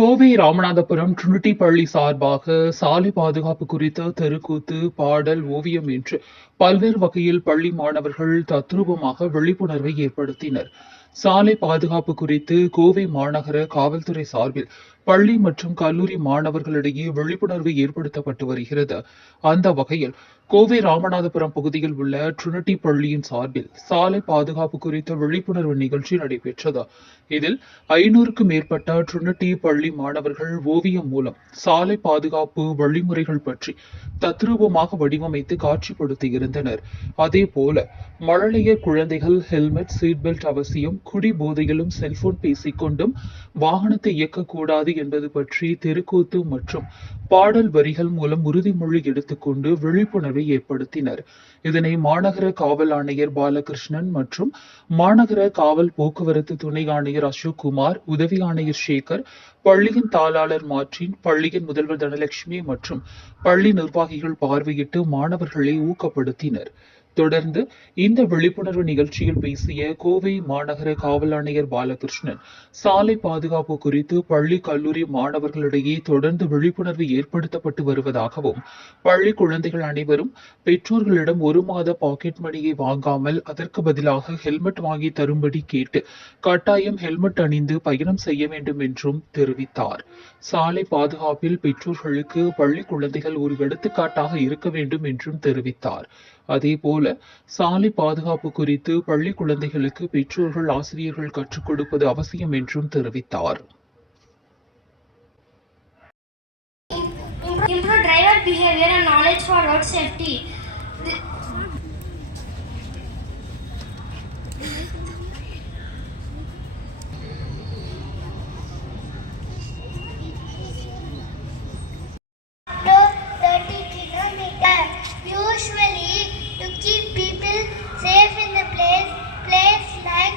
கோவை ராமநாதபுரம் ட்ரினிட்டி பள்ளி சார்பாக சாலை பாதுகாப்பு குறித்த தெருக்கூத்து, பாடல், ஓவியம் என்று பல்வேறு வகையில் பள்ளி மாணவர்கள் தத்ரூபமாக விழிப்புணர்வை ஏற்படுத்தினர். சாலை பாதுகாப்பு குறித்து கோவை மாநகர காவல்துறை சார்பில் பள்ளி மற்றும் கல்லூரி மாணவர்களிடையே விழிப்புணர்வு ஏற்படுத்தப்பட்டு வருகிறது. அந்த வகையில் கோவை ராமநாதபுரம் பகுதியில் உள்ள ட்ரினிட்டி பள்ளியின் சார்பில் சாலை பாதுகாப்பு குறித்த விழிப்புணர்வு நிகழ்ச்சி நடைபெற்றது. இதில் 500க்கும் மேற்பட்ட ட்ரினிட்டி பள்ளி மாணவர்கள் ஓவியம் மூலம் சாலை பாதுகாப்பு வழிமுறைகள் பற்றி தத்ரூபமாக வடிவமைத்து காட்சிப்படுத்தியிருந்தனர். அதேபோல மழலையர் குழந்தைகள் ஹெல்மெட், சீட் பெல்ட் அவசியம், குடி போதையிலும் செல்போன் பேசிக்கொண்டும் வாகனத்தை இயக்கக்கூடாது என்பது பற்றி தெருக்கூத்து மற்றும் பாடல் வரிகள் மூலம் உறுதிமொழி எடுத்துக்கொண்டு விழிப்புணர்வை ஏற்படுத்தினர். இதனை மாநகர காவல் ஆணையர் பாலகிருஷ்ணன் மற்றும் மாநகர காவல் போக்குவரத்து துணை ஆணையர் அசோக் குமார், உதவி ஆணையர் சேகர், பள்ளியின் தாளாளர் மார்டின், பள்ளியின் முதல்வர் தனலட்சுமி மற்றும் பள்ளி நிர்வாகிகள் பார்வையிட்டு மாணவர்களை ஊக்கப்படுத்தினர். தொடர்ந்து இந்த விழிப்புணர்வு நிகழ்ச்சியில் பேசிய கோவை மாநகர காவல் ஆணையர் பாலகிருஷ்ணன், சாலை பாதுகாப்பு குறித்து பள்ளி கல்லூரி மாணவர்களிடையே தொடர்ந்து விழிப்புணர்வு ஏற்படுத்தப்பட்டு வருவதாகவும், பள்ளி குழந்தைகள் அனைவரும் பெற்றோர்களிடம் 1 மாத பாக்கெட் மணியை வாங்காமல் அதற்கு பதிலாக ஹெல்மெட் வாங்கி தரும்படி கேட்டு கட்டாயம் ஹெல்மெட் அணிந்து பயணம் செய்ய வேண்டும் என்றும் தெரிவித்தார். சாலை பாதுகாப்பில் பெற்றோர்களுக்கு பள்ளி குழந்தைகள் ஒரு எடுத்துக்காட்டாக இருக்க வேண்டும் என்றும் தெரிவித்தார். அதேபோல சாலை பாதுகாப்பு குறித்து பள்ளி குழந்தைகளுக்கு பெற்றோர்கள், ஆசிரியர்கள் கற்றுக் கொடுப்பது அவசியம் என்றும் தெரிவித்தார். Improve driver behavior and knowledge for road safety. Usually to keep people safe in the place like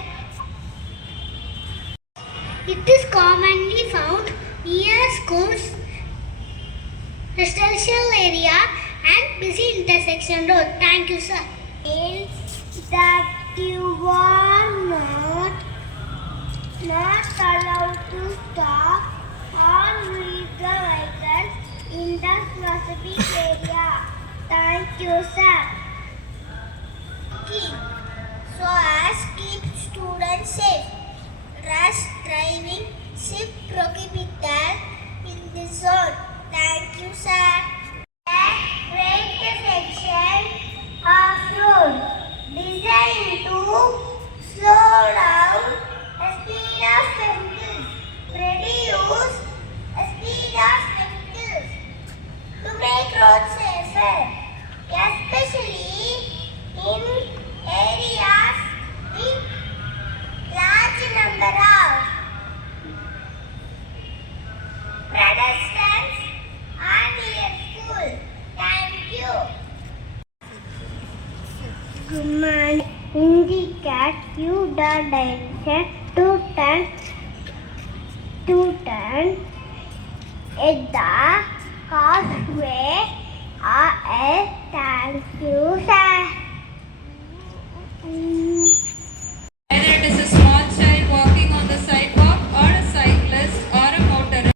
it is commonly found near schools, residential area and busy intersection road. Thank you, sir. That you are not allowed to stop or leave the vehicles in the specific area. Thank you, sir. So as keep students safe. Rash driving is prohibited in this zone. Thank you, sir. Break the section of road designed to slow down the speed of vehicles. Reduce the speed of vehicles to make roads safer, especially in areas with large number of pedestrians are near school. Thank you. Command indicate you the direction to turn at the causeway. Thank you, sir. Whether it is a small child walking on the sidewalk or a cyclist or a motorist.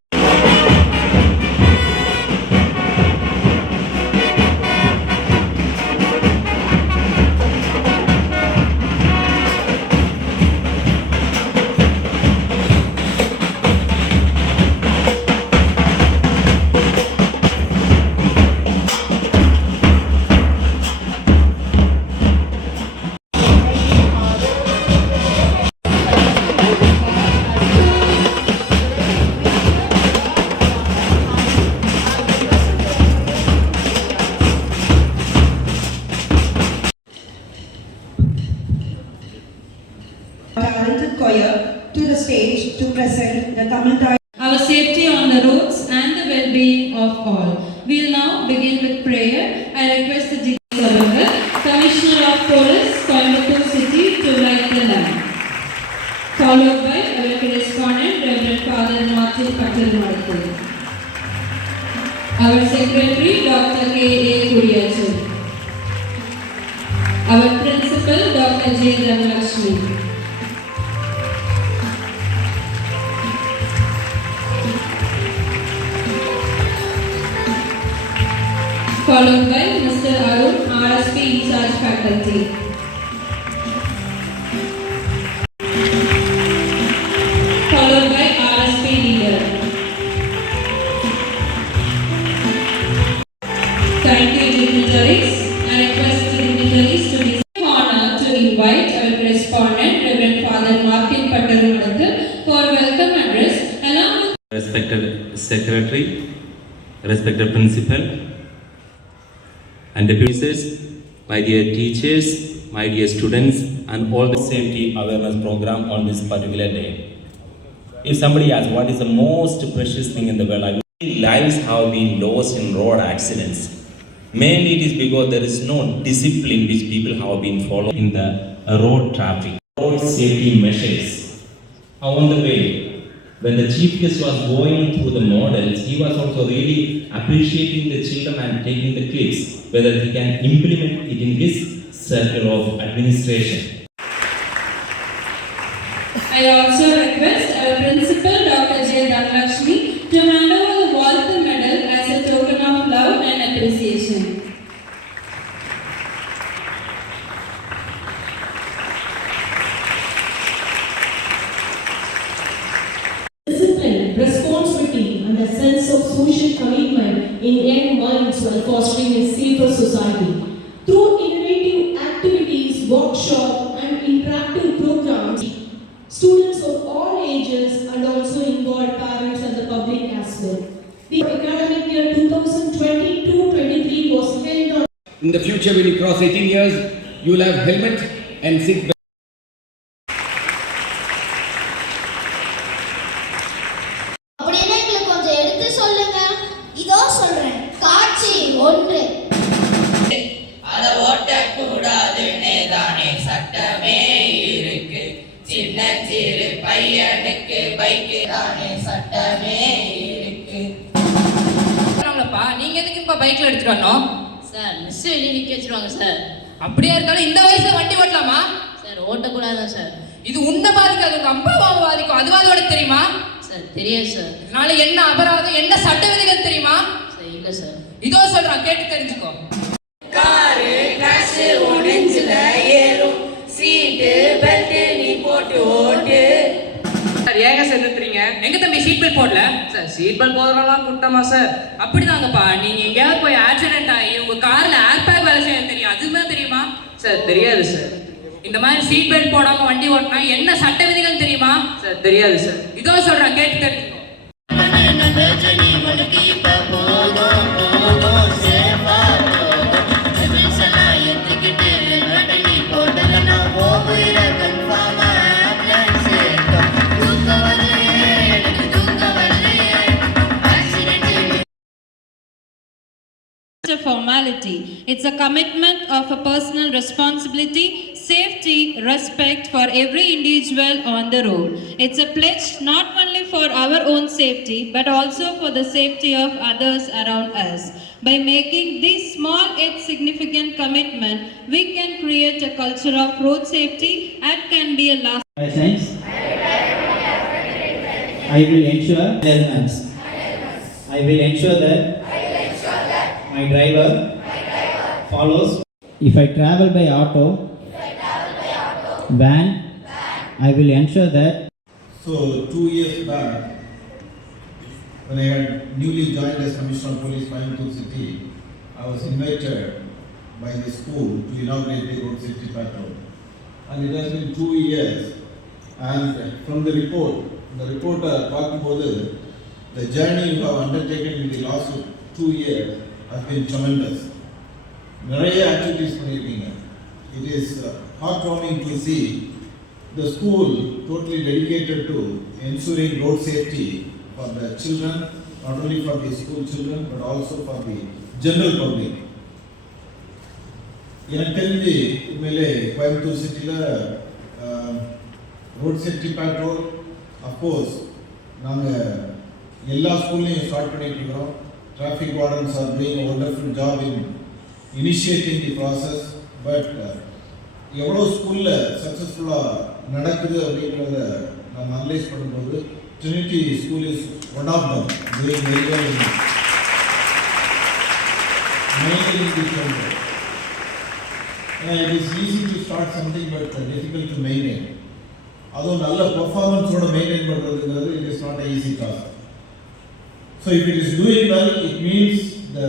Talented choir to the stage to present the Tamil Thai. Our safety on the roads and the well-being of all. We'll now begin with prayer. I request the Governor, Commissioner of Police, Coimbatore City, to light the lamp. Followed by our correspondent, Reverend Father Martin Patel Madhukar. Our Secretary, Dr. K.A. Kuriyachur. Our Principal, Dr. J. Dhanalakshmi. followed by Mr. Arun, RSP in charge faculty. Followed by RSP leader. Thank you, dignitaries. I request the dignitaries to be honored to invite our correspondent, Reverend Father Martin Pattarumadathu, for welcome address along with Respected Secretary, respected Principal, and deputies, my dear teachers, my dear students, and all the safety awareness program on this particular day. If somebody asks what is the most precious thing in the world, I will say lives have been lost in road accidents. Mainly it is because there is no discipline which people have been following in the road traffic. Road safety measures are on the way. When the chief guest was going through the models, he was also really appreciating the children and taking the clips, whether he can implement it in his circle of administration. I also request our principal, Dr. J. Dhanlakshmi, to hand over the Walther Medal as a token of love and appreciation. Discipline, responsibility, and a sense of social commitment in young minds while fostering a safer society. Through innovative activities, workshops, and interactive programs, students of all ages and also involve parents and the public as well. The academic year 2022-23 was held on. In the future, when you cross 18 years, you will have helmet and seat belt. அப்படின்னா எங்களுக்கு கொஞ்சம் எடுத்து சொல்லுங்க. இதோ சொல்றேன். காட்சி 1. அத ஓட்டக்கூடாதுன்னு தானே சட்டமே இருக்கு. சின்ன சிறு பையனுக்கு பைக்கு தானே சட்டமே இருக்கு. நீங்க எதுக்கு இப்ப பைக்ல எடுத்துட்டு வரணும் சார் மிஸ் வெளியே நிக்க வச்சிருவாங்க சார். அப்படியே இருந்தாலும் இந்த வயசுல வண்டி ஓட்டலாமா சார் ஓட்டக்கூடாதான் சார். இது உன்னை பாதிக்காது, உங்க அப்பாவை பாதிக்கும். அது அதோட தெரியுமா சார் தெரியாது சார். இதனால என்ன அபராதம், என்ன சட்ட விதிகள் தெரியுமா? சார் இல்ல சார். இதோ சொல்றான், கேட்டு தெரிஞ்சுக்கோ. காரு கிளாஸ் ஒடிஞ்சுல ஏறும், சீட்டு பெல்ட் நீ போட்டு ஓட்டு. சார் ஏங்க சார் நிறுத்துறீங்க? எங்க தம்பி சீட் பெல்ட் போடல? சார் சீட் பெல்ட் போடுறலாம் குட்டமா சார்? அப்படிதாங்கப்பா, நீங்க எங்கேயாவது போய் ஆக்சிடென்ட் ஆகி உங்க கார்ல ஏர் பேக் வேலை செய்ய தெரியும், அதுமே தெரியுமா? சார் தெரியாது சார். இந்த மாதிரி சீட் பெல்ட் போடாம வண்டி ஓட்டினா என்ன சட்ட விதிகள் தெரியுமா? சார் தெரியாது சார். இதோ சொல்றேன், கேட்டு தெரிஞ்சுக்கோ. A formality. It's a commitment of a personal responsibility, safety, respect for every individual on the road. It's a pledge not only for our own safety but also for the safety of others around us. By making this small yet significant commitment, we can create a culture of road safety that can be a lasting. License. I will ensure helmets. I will ensure that my driver follows. If I travel by auto, van, I will ensure that. So 2 years back, when I had newly joined as Commissioner of Police, Coimbatore City, I was invited by the school to inaugurate the road safety patrol. And it has been 2 years. And from the report talked about the journey you have undertaken in the last 2 years has been tremendous. நிறைய activities பண்ணிருக்கீங்க. It is heartwarming to see the school totally dedicated to ensuring road safety for the children, not only for the school children but also for the general public. எனக்கு தெரிஞ்சு உண்மையிலே கோயம்புத்தூர் சிட்டியில் road safety patrol of course நாங்கள் எல்லா ஸ்கூல்லையும் ஸ்டார்ட் பண்ணிட்டு இருக்கிறோம். Traffic wardens are doing a wonderful job in initiating the process, but எவ்வளோ ஸ்கூலில் சக்ஸஸ்ஃபுல்லாக நடக்குது அப்படிங்கிறத நம்ம அனலைஸ் பண்ணும்போது Trinity school is one of them doing very well in maintaining the children. It is easy to start something but difficult to maintain. அதுவும் நல்ல பெர்ஃபார்மன்ஸோட மெயின்டைன் பண்ணுறதுங்கிறது it is not an easy task. So if it is doing well, it means the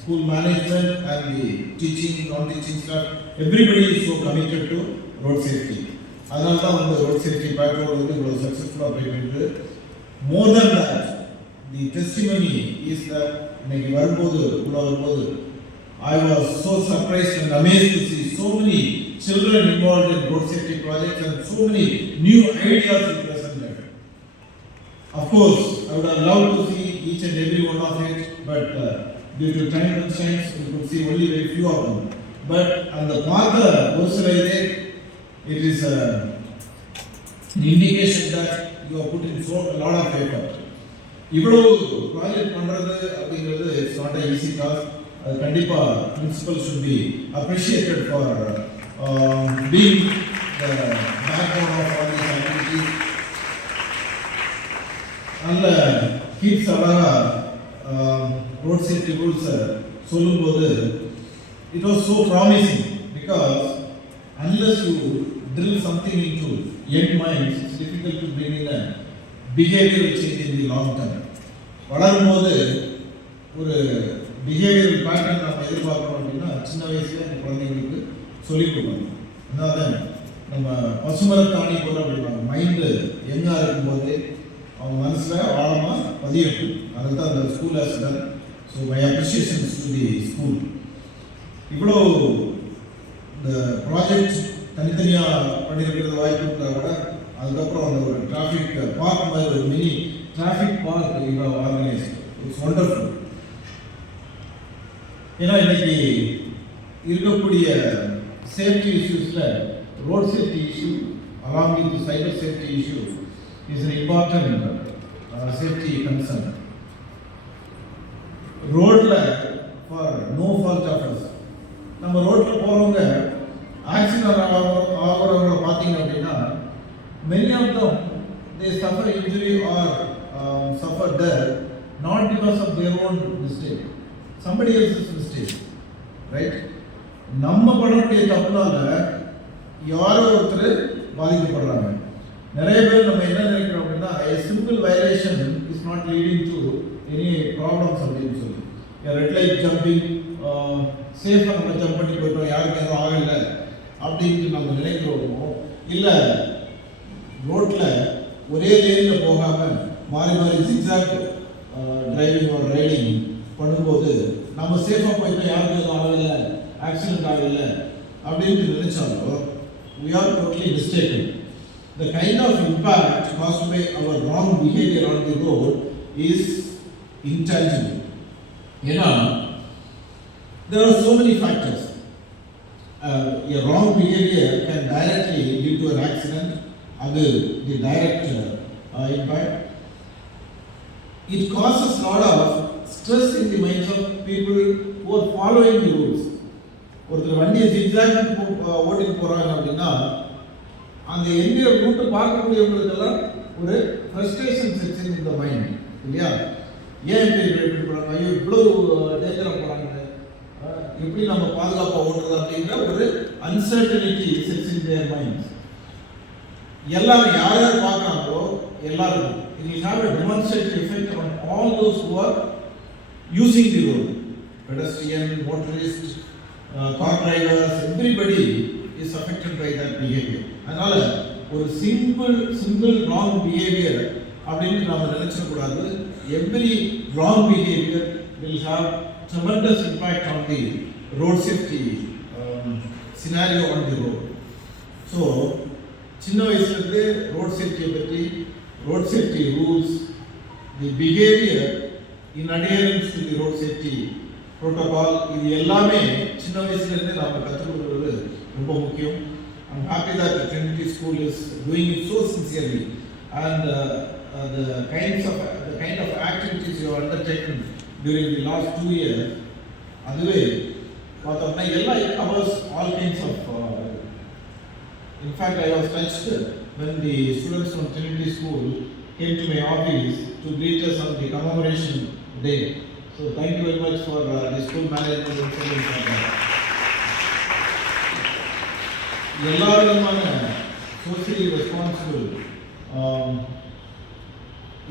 school management and the teaching, non-teaching staff, everybody is so committed to road safety. அதனால தான் இந்த road safety patrol வந்து இவ்வளவு சக்ஸஸ்ஃபுல்லாக போயிட்டு. More than that, the testimony is that இன்னைக்கு வரும்போது I was so surprised and amazed to see so many children involved in road safety projects and so many new ideas presented. Of course, I would have loved to see each and every one of it, but due to time constraints, we could see only very few of them. But on the path, it is an indication that you have put in a lot of effort. இவ்வளவு ப்ராஜெக்ட் பண்றது அப்படிங்கிறது it's not a easy task. அது கண்டிப்பா principal should be appreciated for being the backbone of all these activities. நல்ல கிட்ஸ் அழகா road safety rules சொல்லும்போது it was so promising because unless you drill something into young minds, it's difficult to bring in a behavioral change in the long term. வளரும்போது ஒரு behavioural pattern நம்ம எதிர்பார்க்கணும் அப்படின்னா சின்ன வயசுல அந்த குழந்தைங்களுக்கு சொல்லிக் கொடுக்கணும். அதனால நம்ம பசுமரத்தாணி போல அப்படின்னா மைண்டு யங்காக இருக்கும்போது அவங்க மனசில் ஆழமாக பதியட்டும். அதுதான் அந்த school has done. So my appreciations to the school. இவ்வளோ இந்த ப்ராஜெக்ட் தனித்தனியாக பண்ணியிருக்கிறது வாய்ப்பு இருந்தால் கூட அதுக்கப்புறம் அந்த ஒரு டிராஃபிக் பார்க் மாதிரி ஒரு மினி டிராஃபிக் பார்க் இவ்வளோ ஆர்கனைஸ். It's wonderful. ஏன்னா இன்னைக்கு இருக்கக்கூடிய சேஃப்டி இஷ்யூஸில் road safety issue along with the cyber safety issue is an important safety concern. ரோட்ல for no fault of us நம்ம ரோட்ல போறவங்க ஆக்சிடென்ட் ஆகிறவங்கள பார்த்தீங்க அப்படின்னா many of them they suffer injury or suffer death not because of their own mistake, somebody else's mistake, right? நம்ம பண்ணக்கூடிய தப்புனால யாரோ ஒருத்தர் பாதிக்கப்படுறாங்க. நிறைய பேர் நம்ம என்ன நினைக்கிறோம் அப்படின்னா a simple violation is not leading to any problems அப்படின்னு சொல்லி ரெட் லைட் ஜம்பிங் சேஃபாக நம்ம ஜம்ப் பண்ணி போயிட்டோம், யாருக்கும் எதுவும் ஆகலை அப்படின்ட்டு நம்ம நினைக்கிறோமோ இல்லை ரோட்டில் ஒரே லேனில் போகாமல் மாறி மாறி ஜிக்ஸாக் டிரைவிங் ஒரு ரைடிங் பண்ணும்போது நம்ம சேஃபாக போயிட்டோம், யாருக்கும் எதுவும் ஆகலை, ஆக்சிடென்ட் ஆகலை அப்படின்ட்டு நினைச்சாலும் we are totally mistaken. The kind of impact caused by our wrong behavior on the road is intangible. You know, there are so many factors. A wrong behavior can directly lead to an accident. That is the direct impact. It causes a lot of stress in the minds of people who are following the rules. ஒருத்தர் வண்டியை ஜிக்ஸாக் ஓட்டிட்டு போகிறாங்க அப்படின்னா அந்த எந்த ரூட்டை பார்க்கக்கூடியவங்களுக்கெல்லாம் ஒரு ஃப்ரஸ்ட்ரேஷன் செக்ஷன் இந்த மைண்ட் இல்லையா? ஏன் இப்படி போகிறாங்க, ஐயோ இவ்வளோ டேஞ்சராக போகிறாங்க, எப்படி நம்ம பாதுகாப்பாக ஓட்டுறது அப்படிங்கிற ஒரு அன்சர்டனிட்டி செக்ஷன் தேர் மைண்ட். எல்லாரும் யார் யார் பார்க்குறாங்களோ எல்லாருக்கும் it will have a demonstrative effect on all those who are using the road, pedestrian, motorist, car drivers, everybody is affected by that behavior. அதனால ஒரு simple wrong behavior அப்படின்னு நாம நினைச்ச கூடாது. Every wrong behavior will have tremendous impact on the road safety scenario on the road. So சின்ன வயசுல இருந்து road safety பற்றி, road safety rules, the behavior in adherence to the road safety protocol, இது எல்லாமே சின்ன வயசுல இருந்து நாம கற்றுக்கொள்வது ரொம்ப முக்கியம். I'm happy that the Trinity School is doing it so sincerely, and the kind of activities you have undertaken during the last 2 years, அதுவே பார்த்தோம்னா எல்லாம் it covers all kinds of in fact I was touched when the students from Trinity School came to my office to greet us on the commemoration day. So thank you very much for the school management for that. எல்லா விதமான socially responsible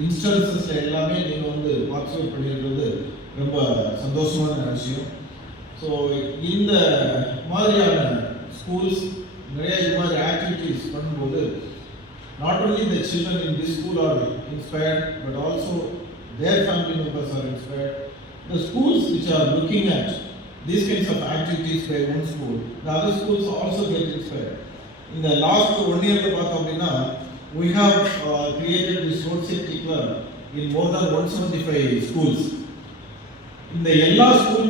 இன்ஸ்டன்சஸ்ல எல்லாமே நீங்கள் வந்து பார்ட்டிசிபேட் பண்ணியிருக்கிறது ரொம்ப சந்தோஷமான விஷயம். ஸோ இந்த மாதிரியான ஸ்கூல்ஸ் நிறைய இது மாதிரி ஆக்டிவிட்டீஸ் பண்ணும்போது not only the children in this school are inspired, but also their family members are inspired. The schools which are looking at these kinds of activities by one school, the other schools also get inspired. In the last 1 year, we have created this road safety club in more than 175 schools. In the Yella school,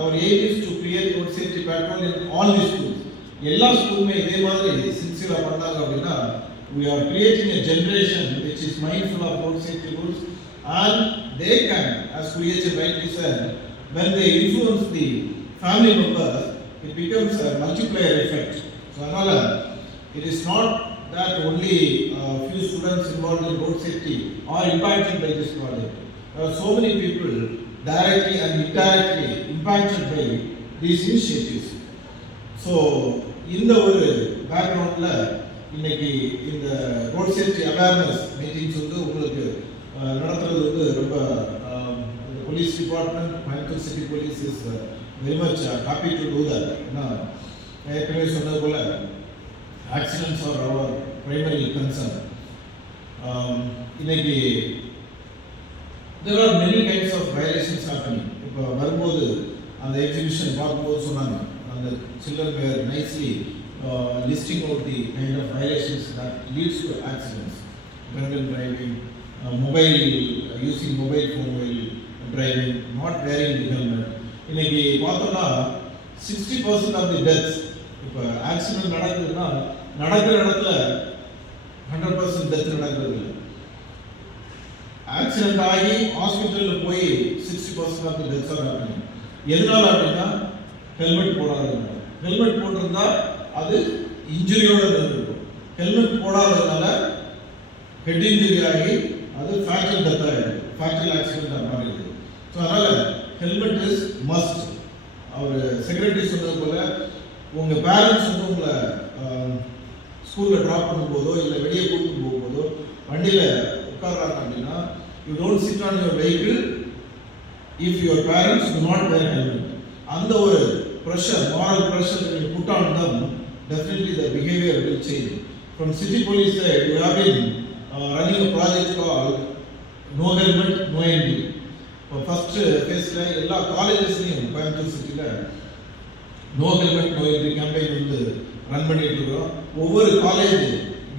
our aim is to create road safety patrol in all the schools. Yella school, we are creating a generation which is mindful of road safety rules, and they can, as Kuyesh rightly said, when they influence the family members, it becomes a multiplier effect. So, it is not that only few students involved in road safety are impacted by this project. There are so many people directly and indirectly impacted by these initiatives. So, in the background, இன்னைக்கு இந்த road safety awareness meetings வந்து உங்களுக்கு நடத்துறது வந்து ரொம்ப police department Coimbatore city police is very much happy to do that. ஏன்னா ஏற்கனவே சொன்னது போல ஆக்சிடென்ட்ஸ் ஆர் அவர் பிரைமரி கன்சர்ன். இன்னைக்கு there are many kinds of violations happening. இப்போ வரும்போது அந்த எக்ஸிபிஷன் பார்க்கும்போது சொன்னாங்க அந்த children were nicely listing out the kind of violations that leads to accidents, drunk driving, using mobile phone while driving, not wearing the helmet. இன்னைக்கு பார்த்தோம்னா 60% of the deaths, இப்போ ஆக்சிடென்ட் நடக்குதுன்னா நடக்கிற இடத்துல 100% டெத் நடக்கிறது இல்லை. ஆக்சிடென்ட் ஆகி ஹாஸ்பிட்டலில் போய் 60% of the deaths are happening. எதனால அப்படின்னா ஹெல்மெட் போடாததுனால. ஹெல்மெட் போட்டிருந்தா அது இன்ஜுரியோட இருக்கும். ஹெல்மெட் போடாததுனால ஹெட் இன்ஜுரி ஆகி அது ஃபேட்டல் டெத் ஆகிடுது, ஃபேட்டல் ஆக்சிடென்ட் மாறிடுது. ஸோ அதனால் ஹெல்மெட் இஸ் மஸ்ட். அவர் செக்ரட்டரி சொன்னது போல உங்கள் பேரண்ட்ஸ் வந்து உங்களை ஸ்கூலில் ட்ராப் பண்ணும்போதோ இல்லை வெளியே கூப்பிட்டு போகும்போதோ வண்டியில் உட்கார்றாங்க அப்படின்னா you don't sit on your vehicle if your parents to not வேர் ஹெல்மெட். அந்த ஒரு pressure, moral pressure that you put on them, definitely the behavior will change. From city police side, we have been running a project called No Helmet, No Entry. For first phase, all colleges in Coimbatore city, No Helmet, No Entry campaign வந்து run பண்ணிட்டு இருக்கோம். ஒவ்வொரு காலேஜ்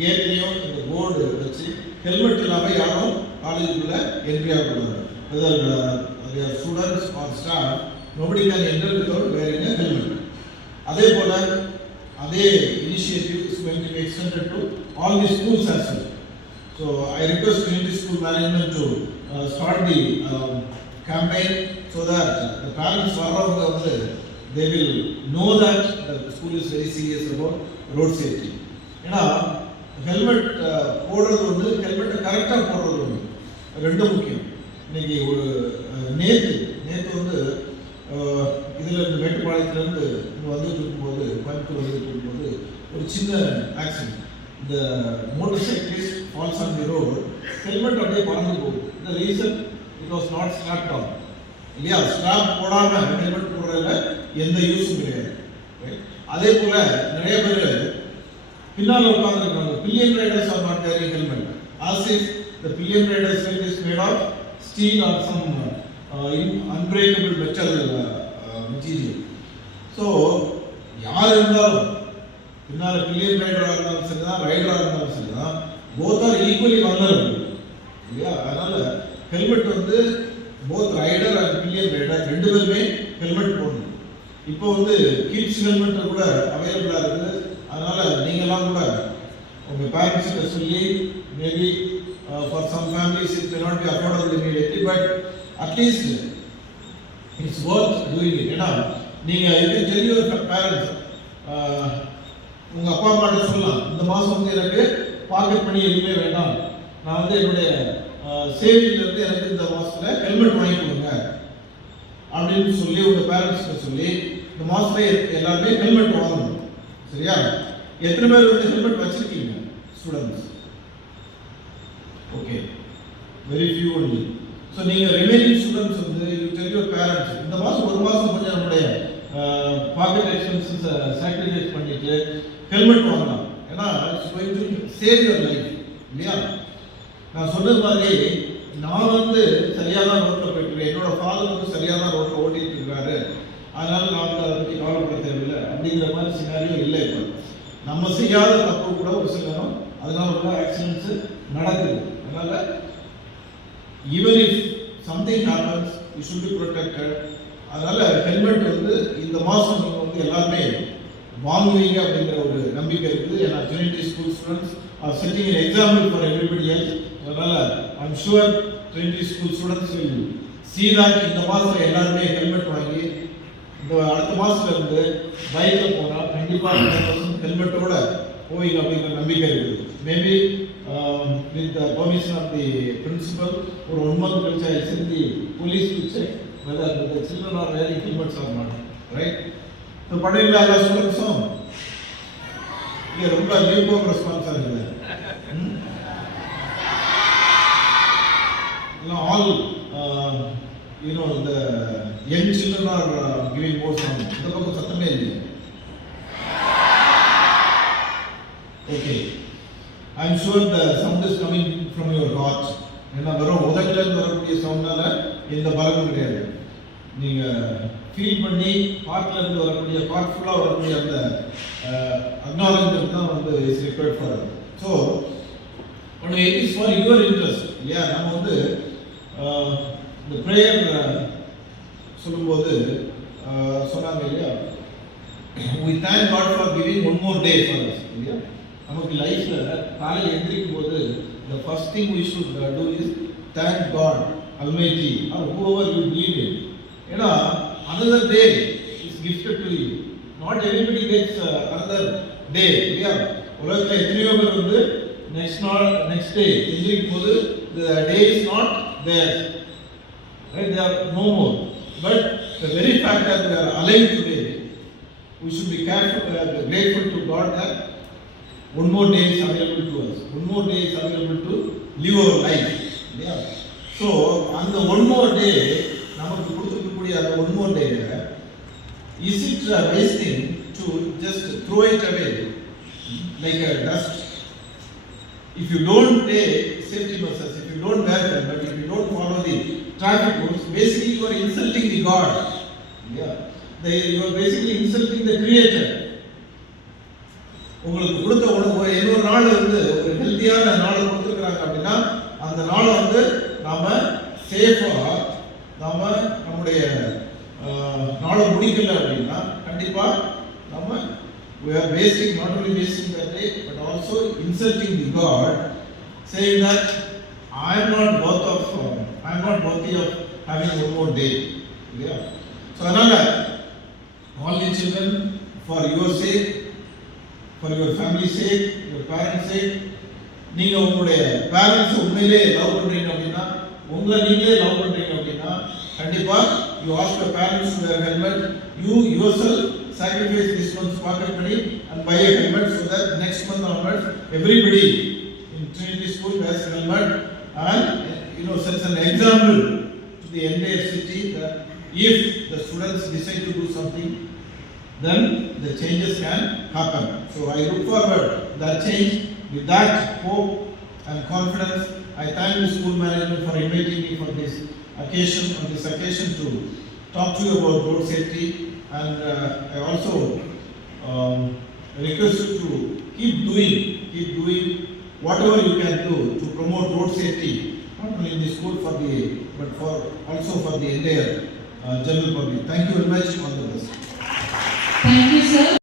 கேட்லயும் இந்த போர்டு வச்சு ஹெல்மெட் இல்லாமல் யாரும் காலேஜுக்குள்ள என்ட்ரி ஆகக்கூடாது. whether they are students or staff, nobody can enter without wearing a helmet. அதே போல அதே initiative is going to be extended to all the schools as well. So I request Trinity School management to start the campaign so that the parents varravanga வந்து they will know that the school is very serious about road safety. ஏன்னா ஹெல்மெட் போடுறது வந்து ஹெல்மெட்டை கரெக்டாக போடுறது ஒன்று ரெண்டு முக்கியம். இன்னைக்கு ஒரு நேற்று வந்து இதில் இருந்து மேட்டுப்பாளையத்துலேருந்து இங்கே வந்துட்டு இருக்கும்போது கோயம்புத்தூர் வந்துட்டு இருக்கும்போது ஒரு சின்ன ஆக்சிடென்ட். இந்த motor cyclist falls on the road, helmet அப்படியே பறந்து போகுது. இந்த reason it was not strapped on. இல்லையா, ஸ்ட்ராப் போடாமல் ஹெல்மெட் போடுறதுல எந்த யூஸும் கிடையாது. அதே போல் நிறைய பேர் பின்னால் உட்காந்துருக்காங்க. Pillion riders are not carrying helmet as if the pillion rider's helmet is made of steel or some unbreakable metal material. So யார் இருந்தாலும் பின்னால் பில்லியன் ரைடராக இருந்தாலும் சரிதான், ரைடராக இருந்தாலும் சரிதான், both are equally vulnerable. இல்லையா, அதனால ஹெல்மெட் வந்து both rider and pillion rider ரெண்டு பேருமே ஹெல்மெட் போடணும். இப்போ வந்து கிட்ஸ் ஹெல்மெட் கூட அவைலபிளாக இருக்குது. அதனால நீங்களாம் கூட உங்கள் பேரண்ட்ஸ்கிட்ட சொல்லி maybe for some families it may not be affordable immediately, but at least it's worth doing it. ஏன்னா நீங்கள் எப்படி டெல் யுவர் பேரண்ட்ஸ், உங்கள் அப்பா அம்மாட்ட சொல்லலாம், இந்த மாதம் வந்து எனக்கு பாக்கெட் மணி எதுவுமே வேண்டாம், நான் வந்து என்னுடைய சேவிங்லேருந்து எனக்கு இந்த மாதத்தில் ஹெல்மெட் வாங்கி கொடுங்க. அப்படின்னு சொல்லி உங்கள் பேரண்ட்ஸ்க்கு சொல்லி இந்த மாதத்துல எல்லாருமே ஹெல்மெட் வாங்கணும். சரியா? எத்தனை பேர் வந்து ஹெல்மெட் வச்சிருக்கீங்க students? Okay, very few only. So நீங்கள் ரிமைனிங் ஸ்டூடெண்ட்ஸ் வந்து யூ டெல் யுவர் பேரண்ட்ஸ் இந்த மாதம் ஒரு மாதம் கொஞ்சம் நம்மளுடைய பாக்கெட் எக்ஸ்பென்சஸ் சாக்ரிஃபைஸ் பண்ணிட்டு ஹெல்மெட் வாங்கலாம். ஏன்னா it's going to save your life இல்லையா? நான் சொன்னது மாதிரி நான் வந்து சரியாக தான் ரோட்டில் போயிட்டு என்னோட ஃபாதர் வந்து சரியாக தான் ரோட்டில் ஓட்டிகிட்டு இருக்கிறாரு, அதனால நான் வந்து அதை பற்றி கவலைப்பட தேவையில்லை அப்படிங்கிற மாதிரி சினாரியோ இல்லை. இப்போ நம்ம செய்யாத தப்பு கூட ஒரு சில நேரம் அதனால கூட ஆக்சிடென்ட்ஸ் நடக்குது. அதனால even if something happens you should be protected. அதனால ஹெல்மெட் வந்து இந்த மாதம் நீங்கள் வந்து எல்லாருமே வாங்குவீங்க அப்படிங்கிற ஒரு நம்பிக்கை இருக்குது. ஏன்னா Trinity school students are setting an example for everybody else. அதனால I'm sure Trinity school students will see that இந்த மாதத்தில் எல்லாருமே ஹெல்மெட் வாங்கி இந்த அடுத்த மாதத்துல இருந்து பைக்கில் போனால் கண்டிப்பாக ஹெல்மெட்டோட போவீங்க அப்படிங்கிற நம்பிக்கை இருக்குது. Maybe with the permission of the principal or 1 month கழிச்சு I send the police to check whether the children are wearing helmets or not, right? So படிங்களா எல்லா ஸ்டூடெண்ட்ஸும்? இது ரொம்ப நியூ ரெஸ்பான்ஸாக இருக்குது. All you know the young children are giving more sound. இந்த பக்கம் சத்தமே இல்லை. Okay, I'm sure the sound is coming from your heart. ஏன்னா வெறும் உதட்டிலிருந்து வரக்கூடிய சவுண்டால இந்த பலனும் கிடையாது. நீங்கள் ஃபீல் பண்ணி ஹார்ட்லேருந்து வரக்கூடிய ஹார்ட்ஃபுல்லாக வரக்கூடிய அந்த அக்னாலஜ்மெண்ட் தான் வந்து இஸ் ரிக்வயர்ட் ஃபார். ஸோ ஒன்று it is for your interest இல்லையா? நம்ம வந்து இந்த ப்ரேயர் சொல்லும்போது சொன்னாங்க இல்லையா, we thank God for giving one more day for us இல்லையா? நமக்கு லைஃப்பில் காலையில் எந்திரிக்கும் போது the first thing we should do is thank God Almighty or whoever you believe in. ஏன்னா another day is gifted to you. Not everybody gets another day இல்லையா? உலகத்தில் எத்தனையோ பேர் வந்து next day எந்திரிக்கும் போது the day is not there, right? They are no more. But the very fact that we are alive today, we should be grateful to God that one more day is available to us. One more day is available to live our life. Yeah. So, on the one more day, நமக்கு கொடுத்துருக்கக்கூடிய அந்த one more day, is it a wise thing to just throw it away like a dust? If you don't take safety measures, if you don't wear them, but if you don't follow the traffic rules, basically you are insulting the God. Yeah. You are basically insulting the Creator. உங்களுக்கு கொடுத்த உணவு இன்னொரு நாள் வந்து ஒரு ஹெல்த்தியான நாளை கொடுத்துருக்குறாங்க அப்படின்னா அந்த நாளை வந்து நாம் சேஃபாக நம்முடைய நாளை முடிக்கல அப்படின்னா கண்டிப்பாக நம்ம we are wasting, not only wasting that day but also insulting the God, saying that I am not worthy of having one more day. Yeah. So another, all the children, for your sake, for your family sake, your parents sake, நீங்க உங்களுடைய பேரண்ட்ஸ் உண்மையிலே லவ் பண்றீங்க அப்படின்னா, உங்களை நீங்களே லவ் பண்றீங்க அப்படின்னா கண்டிப்பா you ask your parents to wear helmet, you yourself sacrifice this month's pocket money and buy a helmet so that next month onwards everybody in Trinity School wears helmet and sets an example to the entire city that if the students decide to do something, then the changes can happen. So I look forward to that change. With that hope and confidence, I thank the school management for inviting me for this occasion to talk to you about road safety, and I also request you to keep doing whatever you can do to promote road safety, not only in the school but also for the entire general public. Thank you very much. All the best. Thank you, sir.